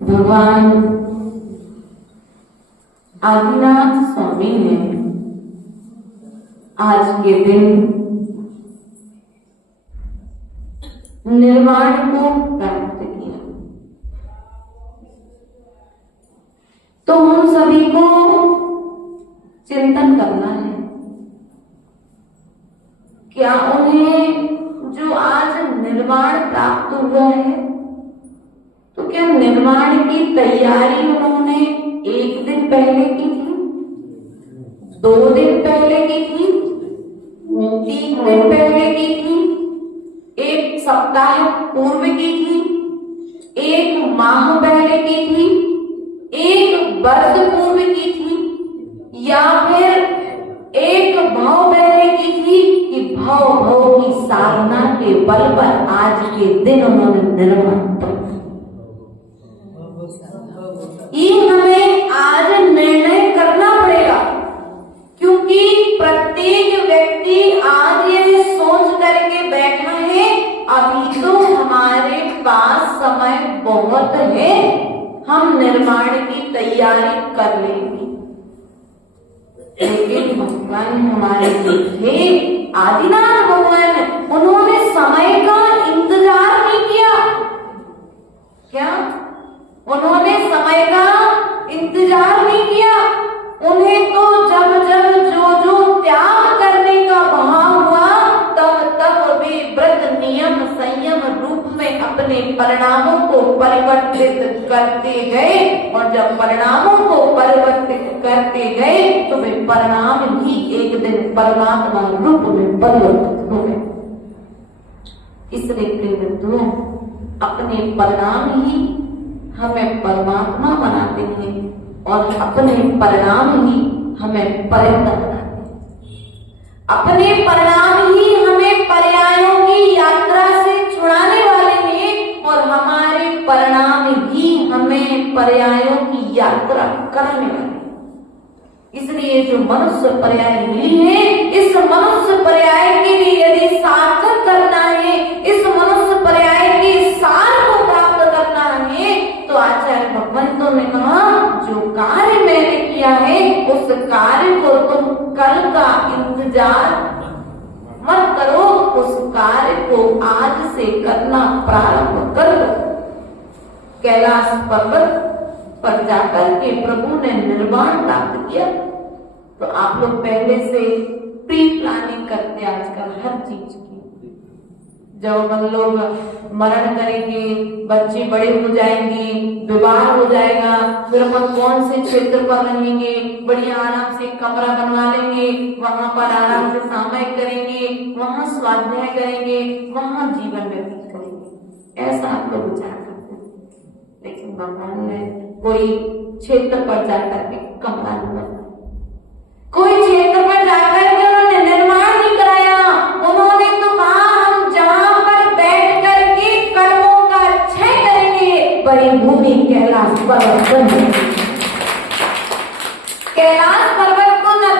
भगवान आदिनाथ स्वामी ने आज के दिन निर्वाण को प्राप्त किया। तो हम सभी को चिंतन करना है, क्या उन्हें जो आज निर्वाण प्राप्त हुआ है, तो क्या निर्वाण की तैयारी उन्होंने एक दिन पहले की थी, 2 दिन पहले की थी, 3 दिन पहले की थी, 1 सप्ताह पूर्व की थी, 1 माह पहले की थी, 1 वर्ष पूर्व की थी, या फिर 1 भाव पहले की थी कि भाव की साधना के बल पर आज के दिन उन्होंने निर्वाण प्राप्त। ये हमें आज निर्णय करना पड़ेगा, क्योंकि प्रत्येक व्यक्ति आज ये सोच करके बैठा है अभी तो हमारे पास समय बहुत है, हम निर्माण की तैयारी कर लेंगे। लेकिन भगवान हमारे जो थे आदिनाथ भगवान, उन्होंने समय का इंतजार नहीं किया। क्या उन्होंने समय का इंतजार नहीं किया? उन्हें तो जब जब जो त्याग करने का भाव हुआ तब वे व्रत नियम संयम रूप में अपने परिणामों को परिवर्तित करते गए, और जब परिणामों को परिवर्तित करते गए तो वे परिणाम ही एक दिन परमात्मा रूप में परिवर्तित हो गए। इसलिए प्रिय बंधुओं, अपने परिणाम ही हमें परमात्मा बनाते हैं और अपने परिणाम ही हमें पर्यंत बनाते हैं। अपने परिणाम ही हमें पर्यायों की यात्रा से छुड़ाने वाले हैं और हमारे परिणाम ही हमें पर्यायों की यात्रा कराने वाले हैं। इसलिए जो मनुष्य पर्याय मिली है, इस मनुष्य पर्याय के लिए यदि सार्थक करना है, इस मनुष्य पर्याय के सार को प्राप्त करना है, तो आचार्य भगवंतों ने कहा जो कार्य मैंने किया है उस कार्य को तुम कल का इंतजार मत करो, उस कार्य को आज से करना प्रारंभ कर दो। कैलाश पर्वत पर जाकर के प्रभु ने निर्वाण प्राप्त किया। तो आप लोग पहले से प्री प्लानिंग करते आजकल हर चीज की। जब हम लोग मरण करेंगे, बच्चे बड़े हो जाएंगे, विवाह हो जाएगा, फिर हम कौन से क्षेत्र पर रहेंगे, बढ़िया आराम से कमरा बनवा लेंगे, वहां पर आराम से समय करेंगे, वहां स्वाध्याय करेंगे, वहां जीवन व्यतीत करेंगे। ऐसा आप लोग विचार करते हैं। लेकिन भगवान ने कोई क्षेत्र पर जाकर के कमरा नहीं बनाया, कोई क्षेत्र पर जाकर के उन्होंने निर्माण नहीं कराया। उन्होंने तो कहा हम जहां पर बैठ करके कर्मों का क्षय करेंगे, बड़ी भूमि कैलाश पर्वत बन। कैलाश पर्वत को न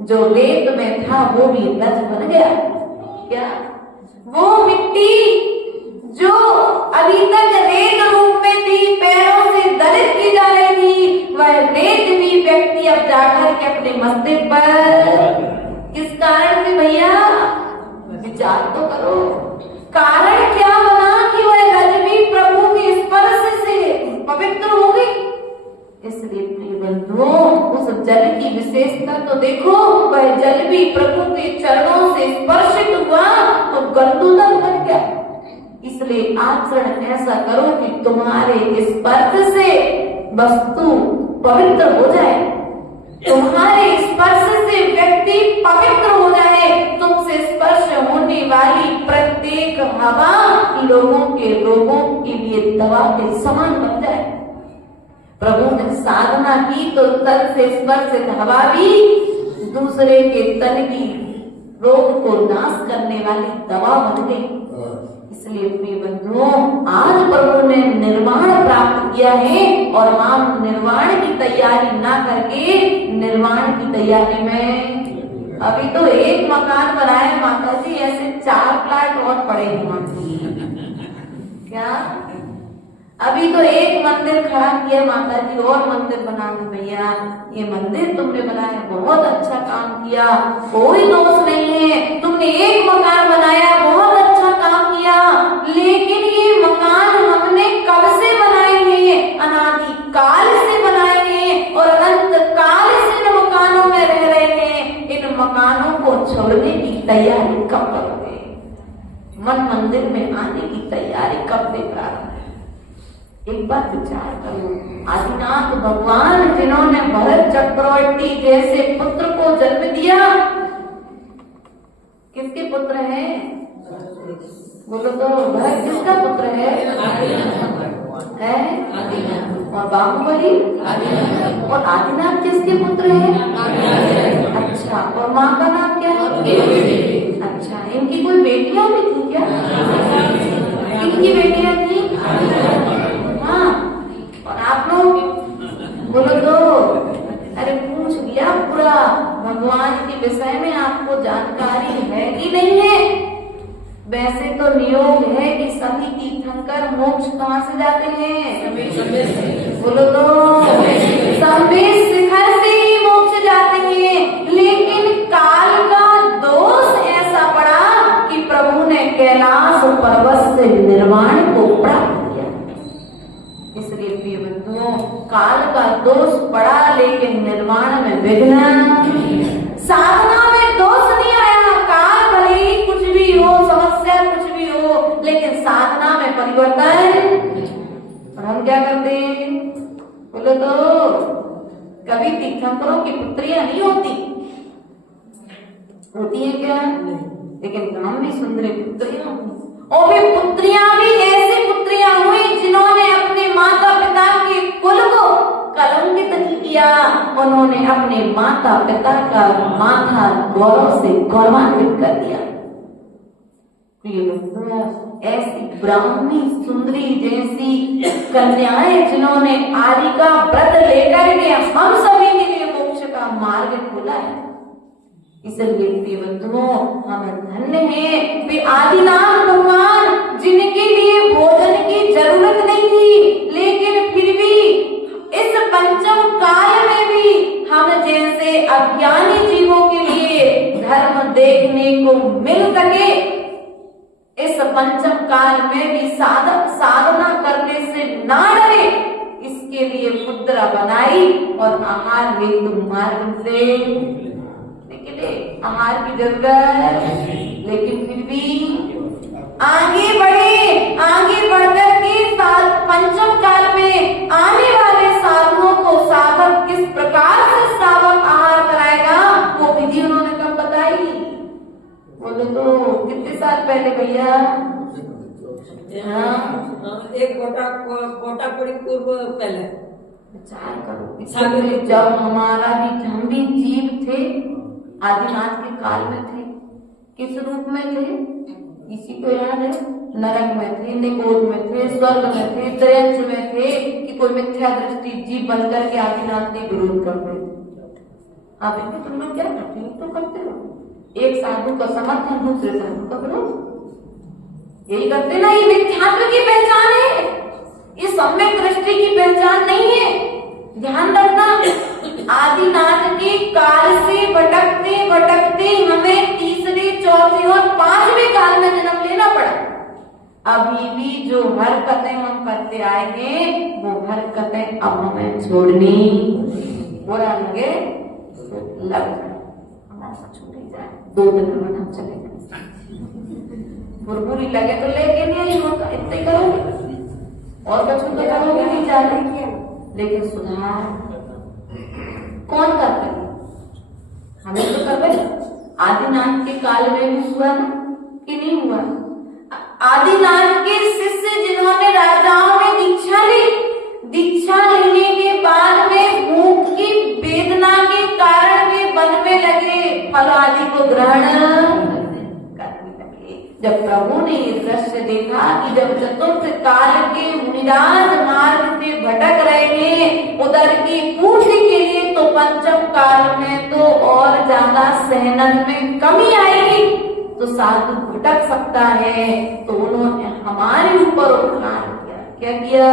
जो रेत में था वो भी रज बन गया। क्या वो मिट्टी जो अभी तक रेत रूप में थी, पैरों से दलित की जा रही थी, वह रेत भी व्यक्ति अब जाकर के अपने मस्तिष्क पर किस कारण से भैया विचार तो करो, कारण क्या बना कि वह रज भी प्रभु के स्पर्श से पवित्र हो गई। इसलिए प्रिय बंधुओं, उस जल की विशेषता तो देखो, वह जल भी प्रभु के चरणों से स्पर्शित हुआ तो गंदुदल बन गया। इसलिए आचरण ऐसा करो कि तुम्हारे स्पर्श से वस्तु पवित्र हो जाए, तुम्हारे स्पर्श से व्यक्ति पवित्र हो जाए, तुमसे स्पर्श होने वाली प्रत्येक हवा लोगों के रोगों के लिए दवा के समान बन जाए। प्रभु ने साधना की तो तन से स्पर्शित हवा भी दूसरे के तन की रोग को नाश करने वाली दवा बन गई। इसलिए प्रिय बंधुओं, आज प्रभु ने निर्वाण प्राप्त किया है और हम निर्वाण की तैयारी ना करके निर्वाण की तैयारी में, अभी तो एक मकान बनाए माता जी, ऐसे 4 प्लाट और पड़े हैं। क्या अभी तो एक मंदिर खड़ा किया माता जी, और मंदिर बना दो भैया, ये मंदिर तुमने बनाया बहुत अच्छा काम किया, कोई दोष नहीं है, तुमने एक मकान बनाया बहुत अच्छा काम किया, लेकिन ये मकान हमने कब से बनाए हैं, अनादि काल से बनाए हैं और अनंत काल से इन मकानों में रह रहे हैं। इन मकानों को छोड़ने की तैयारी कब करोगे? मन मंदिर में आने की तैयारी कब से प्रारंभ? एक बार विचार करो, आदिनाथ भगवान जिन्होंने भरत चक्रवर्ती जैसे पुत्र को जन्म दिया, किसके पुत्र हैं? बोलो तो, भरत किसका पुत्र है? और बाहुबली और आदिनाथ किसके पुत्र हैं? अच्छा, और माँ का नाम क्या है? अच्छा, इनकी कोई बेटियां भी थी क्या? इनकी बेटियां थी? और आप लोग बोलो तो, अरे पूछ लिया पूरा भगवान के विषय में आपको जानकारी है कि नहीं है? वैसे तो नियोग है कि सभी तीर्थंकर मोक्ष कहाँ से जाते हैं? बोलो तो, संवेश शिखर से ही मोक्ष जाते हैं, लेकिन काल का दोष ऐसा पड़ा कि प्रभु ने कैलाश पर्वत से निर्वाण को प्राप्त किया। इसलिए प्रिय बंधुओं, काल का दोष पड़ा लेकिन निर्वाण में विघ्न, साधना में दोष नहीं आया। काल भले ही कुछ भी हो, समस्या कुछ भी हो, लेकिन साधना में परिवर्तन। और हम क्या करते हैं? बोलो तो, कभी तीर्थंकरों की पुत्रियां नहीं होती है क्या? लेकिन काम भी सुंदर पुत्रियां, और वे पुत्रियां भी ऐसी पुत्रियां हुई जिन्होंने अपने माता पिता के कुल को कलंकित नहीं किया, उन्होंने अपने माता पिता का माथा गौरव से गौरवान्वित कर दिया। ऐसी ब्राह्मणी सुंदरी जैसी कन्याएं जिन्होंने आदि का व्रत लेकर के हम सभी के लिए मोक्ष का मार्ग खोला है। इसलिए प्रिय बंधुओं, हम धन्य हैं वे आदिनाथ भगवान जिनके लिए भोजन की जरूरत नहीं थी, लेकिन फिर भी इस पंचम काल में भी हम जैसे अज्ञानी जीवों के लिए धर्म देखने को मिल सके, इस पंचम काल में भी साधना करने से ना डरे, इसके लिए मुद्रा बनाई और आहार हेतु मार्ग से निकले। आहार की जरूरत, लेकिन फिर भी आगे बढ़े, आगे बढ़कर के पंचम काल में आने वाले साधुओं को साधक किस प्रकार से साधक आहार कराएगा, वो विधि उन्होंने कब बताई? बोलो तो, कितने साल पहले भैया? एक कोटा पूरी पूर्व पहले। विचार करो, जब हम भी जीव थे, आदिनाथ के काल में थे, किस रूप में थे? किसी को याद है? नरक में थे, निकोट में थे, स्वर्ग में थे, त्रयंश में थे, कि कोई मिथ्या दृष्टि जीव बनकर के आदिनाथ ने विरोध कर रहे थे। अभी भी तुम लोग क्या करते हो? तो करते हो एक साधु का समर्थन दूसरे साधु का विरोध, यही करते ना। ये मिथ्यात्व की पहचान है, ये सम्यक दृष्टि की पहचान नहीं है। ध्यान रखना, आदिनाथ के काल से भटकते भटकते हमें तीसरे, चौथे और पांचवें काल में जन्म लेना पड़ा। अभी भी जो हरकतें हम करते आए हैं वो हरकतें अब हमें छोड़नी, बुरा लगे लग जाए, हमारा छूट ही जाए, 2 दिन में हम चले बुरी लगे तो लेके नहीं इतने करोगे और कुछ तो करोगे नहीं जाने, लेकिन सुधार कौन करते? हमें तो कर रहे। आदिनाथ के काल में भी हुआ ना कि नहीं हुआ? आदिनाथ के शिष्य जिन्होंने राजाओं में दीक्षा ली, दीक्षा लेने के बाद में भूख की वेदना के कारण वे वन में लगे, फल आदि को ग्रहण करने लगे। जब प्रभु ने ये दृश्य देखा कि जब चतुर्थ काल के मुनिराज मार्ग से भटक रहे हैं उधर की पूर्ति के लिए, तो पंचम काल में तो और ज्यादा सहनन में कमी आएगी, तो साधु भटक सकता है। तो उन्होंने हमारे ऊपर उपकार किया। क्या किया?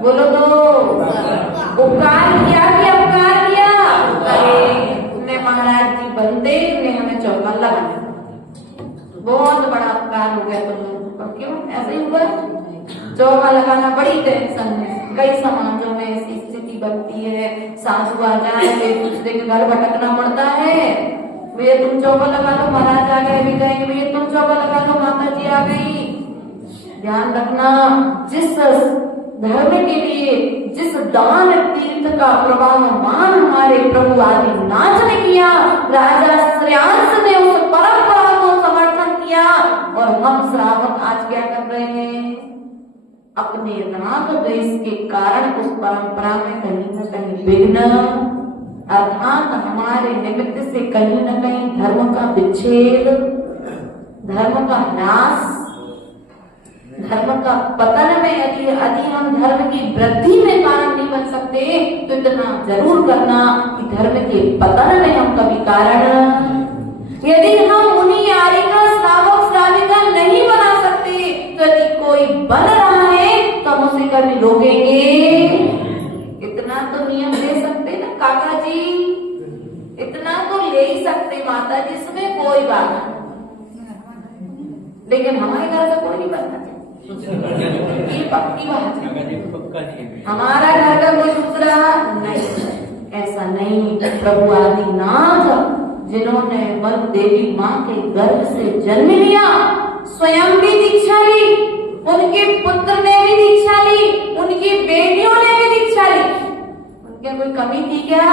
बोलो तो, उपकार किया कि अपकार किया? अरे महाराज जी बनते ने हमें चौका लगाया, बहुत बड़ा उपकार हो गया तुम लोगों का। क्यों ऐसे ही हुआ? चौका लगाना बड़ी टेंशन है। कई समाजों में ऐसी स्थिति बनती है, साधु आ जाए एक दूसरे के घर भटकना पड़ता है। भैया तुम चौका लगा लो, महाराज आ गए, भी कहेंगे भैया तुम चौका लगा लो, माता जी आ गई। ध्यान रखना, जिस धर्म के लिए, जिस दान तीर्थ का प्रभाव मान हमारे प्रभु आदिनाथ ने किया, राजा श्रेयांश ने उस परंपरा को समर्थन किया, और हम श्रावक आज क्या कर रहे हैं? अपने राग द्वेष के कारण उस परंपरा में कहीं न कहीं विघ्न, अर्थात हमारे निमित्त से कहीं न कहीं धर्म का विच्छेद, धर्म का ह्रास, धर्म का पतन में यदि हम धर्म की वृद्धि में कारण नहीं बन सकते तो इतना जरूर करना कि धर्म के पतन में हम कभी कारण, यदि हम उन्हीं आर्य का श्रावक श्राविका नहीं बना सकते, तो यदि कोई बन रहा है तो हम उसे कभी रोकेंगे? इतना तो नियम ले सकते ना काका जी, इतना तो ले ही सकते माता जी, इसमें कोई बात नहीं। लेकिन हमारे घर का कोई नहीं बनना चाहिए, ये पक्की बात है। हमारा घर का कोई दूसरा नहीं, ऐसा नहीं। प्रभु आदिनाथ जिन्होंने वन देवी माँ के गर्भ से जन्म लिया, स्वयं भी दीक्षा ली, उनके पुत्र ने भी दीक्षा ली, उनकी बेटियों ने भी दीक्षा ली। उनके कोई कमी थी क्या?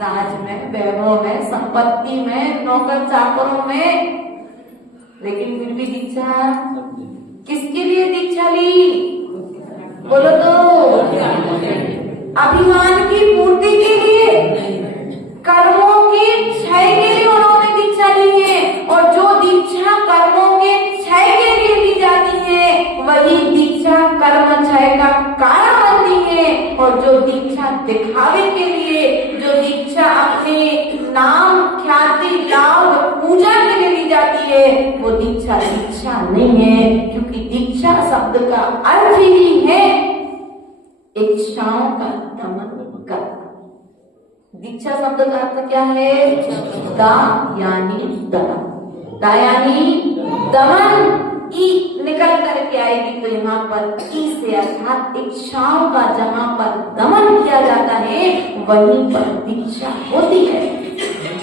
राज में, वैभव में, संपत्ति में, नौकर चाकरों में, लेकिन फिर भी दीक्षा किसके लिए दीक्षा ली? बोलो तो, अभिमान की पूर्ति के लिए, कर्मों के क्षय के लिए उन्होंने दीक्षा ली है। और जो दीक्षा कर्मों के क्षय के लिए ली जाती है वही दीक्षा कर्म क्षय का कारण बनती है। और जो दीक्षा दिखावे के लिए, जो दीक्षा अपने नाम, ख्याति, लाभ, पूजा के लिए ली जाती है, वो दीक्षा दीक्षा नहीं है। क्योंकि दीक्षा शब्द का अर्थ ही है इच्छाओं का दमन करना। दीक्षा शब्द का अर्थ क्या है? दा यानी दमन, दा यानी दमन। ई निकल करके आएगी तो यहाँ पर ई से, अर्थात इच्छाओं का जहाँ पर दमन किया जाता है वहीं पर दीक्षा होती है।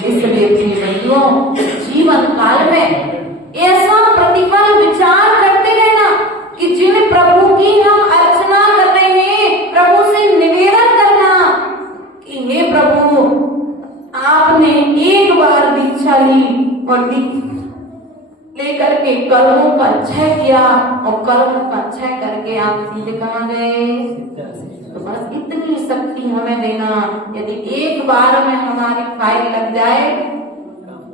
इसलिए बंधुओं, जीवन काल में ऐसा प्रतिपल विचार करते रहना कि जिन प्रभु की हम अर्चना कर रहे हैं, प्रभु से निवेदन करना कि हे प्रभु, आपने एक बार दीक्षा ली और लेकर के कर्मों का क्षय किया, और कर्म का क्षय करके आप सीधे कहाँ गए? तो बस इतनी शक्ति हमें देना। यदि एक बार में हमारी फाइल लग जाए,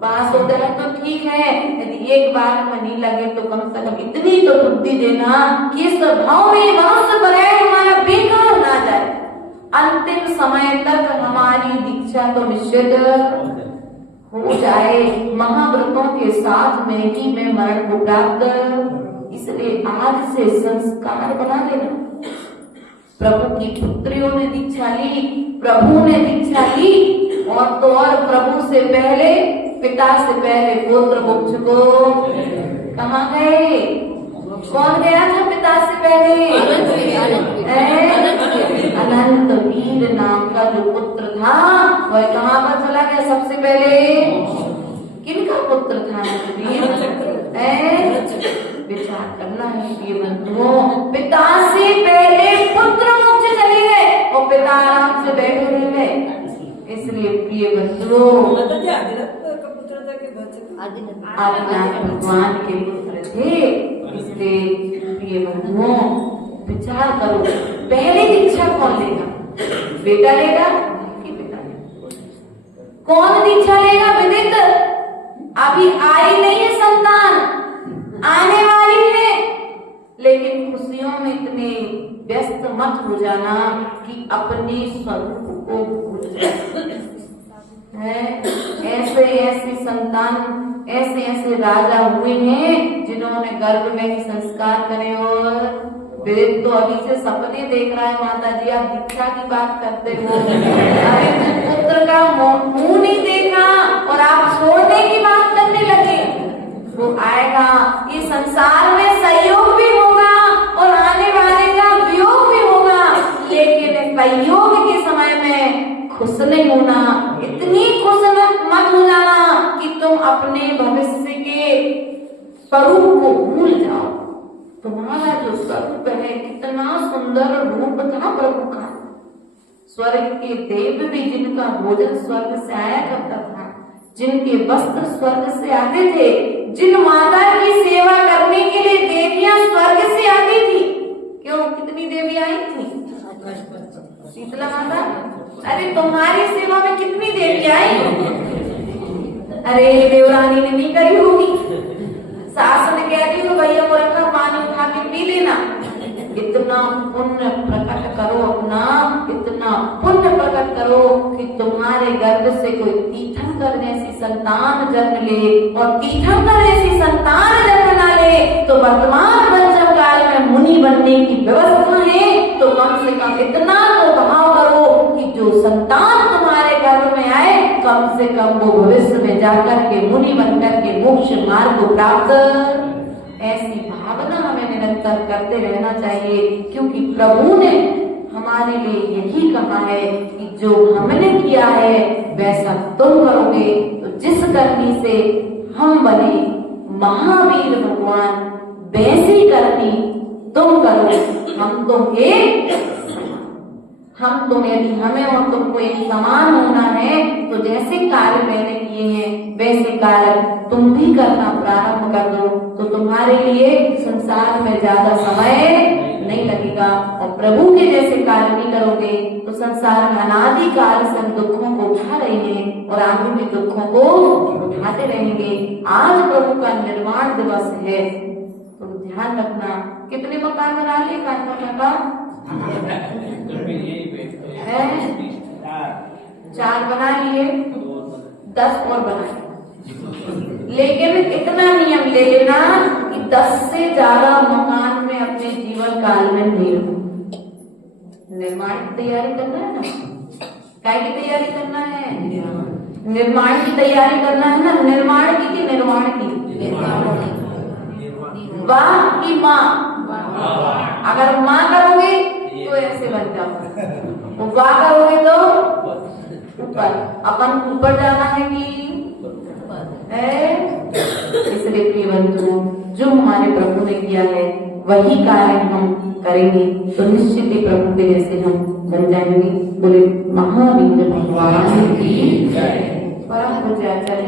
पास हो जाए तो ठीक है, यदि एक बार में नहीं लगे तो कम से कम इतनी तो बुद्धि देना कि इस भाव में मनुष्य बनाए हमारा बेकार ना जाए। अंतिम समय तक हमारी दीक्षा तो निश्चित हो जाए, महाव्रतों के साथ में ही मैं मरण को प्राप्त। इसलिए आज से संस्कार बना लेना। प्रभु की पुत्रियों ने दीक्षा ली, प्रभु ने दीक्षा ली, और तो और प्रभु से पहले, पिता से पहले पुत्र मोक्ष को कहाँ गए? कौन गया था पिता से पहले? अनंत वीर नाम का जो पुत्र था वह कहाँ पर चला गया सबसे पहले? किनका पुत्र था? विचार करना है ये बंधुओं, पिता से पहले पुत्र मोक्ष चले गए और पिता आराम से बैठे रह गए। इसलिए प्रिय बंधुओं, आदिनाथ भगवान के पुत्र थे। इसलिए प्रिय बंधुओं, विचार करो, पहले दीक्षा कौन लेगा? बेटा लेगा कि पिता लेगा? कौन दीक्षा लेगा? विदित अभी आई नहीं है संतान, आने वाली है, लेकिन खुशियों में इतने व्यस्त मत हो जाना कि अपने स्वरूप को भूल जाए। ऐसे ऐसे संतान, ऐसे ऐसे राजा हुए हैं जिन्होंने गर्भ में ही संस्कार करे, और वेद तो अभी से सपने देख रहा है। माता जी आप दीक्षा की बात करते हो, अरे पुत्र का मुंह नहीं देखा और आप छोड़ने की बात करने लगे। वो आएगा, ये संसार में संयोग भी होगा और आने वाले का वियोग भी होगा, लेकिन संयोग के समय में खुश नहीं होना, इतनी खुश मत हो जाना कि तुम अपने भविष्य के स्वरूप को भूल जाओ। तुम्हारा जो स्वरूप है, कितना सुंदर रूप था प्रभु का। स्वर्ग के देव भी जिनका भोजन स्वर्ग से आया करता था, जिनके वस्त्र स्वर्ग से आते थे, जिन माता की सेवा करने के लिए देवियां स्वर्ग से आती थी। क्यों? कितनी देवी आई थी? शीतला माता, अरे तुम्हारी सेवा में कितनी देवी आई? अरे देवरानी ने नहीं करी होगी, सास ने कह दी तो भैया को रखा, पानी उठा के पी लेना। इतना पुण्य प्रकट करो अपना, इतना पुण्य प्रकट करो कि तुम्हारे गर्भ से कोई तीर्थंकर जैसी संतान जन्म ले, और तीर्थंकर जैसी संतान जन्म ना ले तो वर्तमान पंचम काल में मुनि बनने की व्यवस्था है। तो कम से कम इतना तो भाव करो कि जो संतान तुम्हारे गर्भ में आए, कम से कम वो भविष्य में जाकर के मुनि बनकर के मोक्ष मार्ग को प्राप्त। ऐसी भावना हमें निरंतर करते रहना चाहिए, क्योंकि प्रभु ने हमारे लिए यही कहा है कि जो हमने किया है वैसा तुम करोगे। तो जिस करनी से हम बने महावीर भगवान, वैसी करनी तुम करो। हम तुम यदि हमें और तुमको एक समान होना है, तो जैसे कार्य मैंने किए हैं वैसे कार्य तुम भी करना प्रारंभ कर दो, तो तुम्हारे लिए संसार में ज्यादा समय नहीं लगेगा। और प्रभु के जैसे कार्य नहीं करोगे तो संसार में अनादि काल से हम दुखों को उठा रहे हैं और आगे भी दुखों को उठाते रहेंगे। आज प्रभु का निर्माण दिवस है, तो ध्यान रखना। कितने मकान बना लिए काठमांडू का? 4 बना लिए, 10 और बना। लेकिन इतना नियम ले लेना कि 10 से ज्यादा मकान में अपने जीवन काल में नहीं रहो। निर्माण की तैयारी करना है ना? काय की तैयारी करना है? निर्माण की तैयारी करना है ना? निर्माण की कि निर्माण की? वाह की माँ। अगर माँ करोगे तो ऐसे बन जाओ, वाह करोगे तो ऊपर। अपन ऊपर जाना है कि इसलिए प्रिय बंधुओं, जो हमारे प्रभु ने किया है वही कार्य हम करेंगे तो निश्चित ही प्रभु के जैसे हम बन जाएंगे। बोले महावीर भगवान की जय। परम पूज्य आचार्य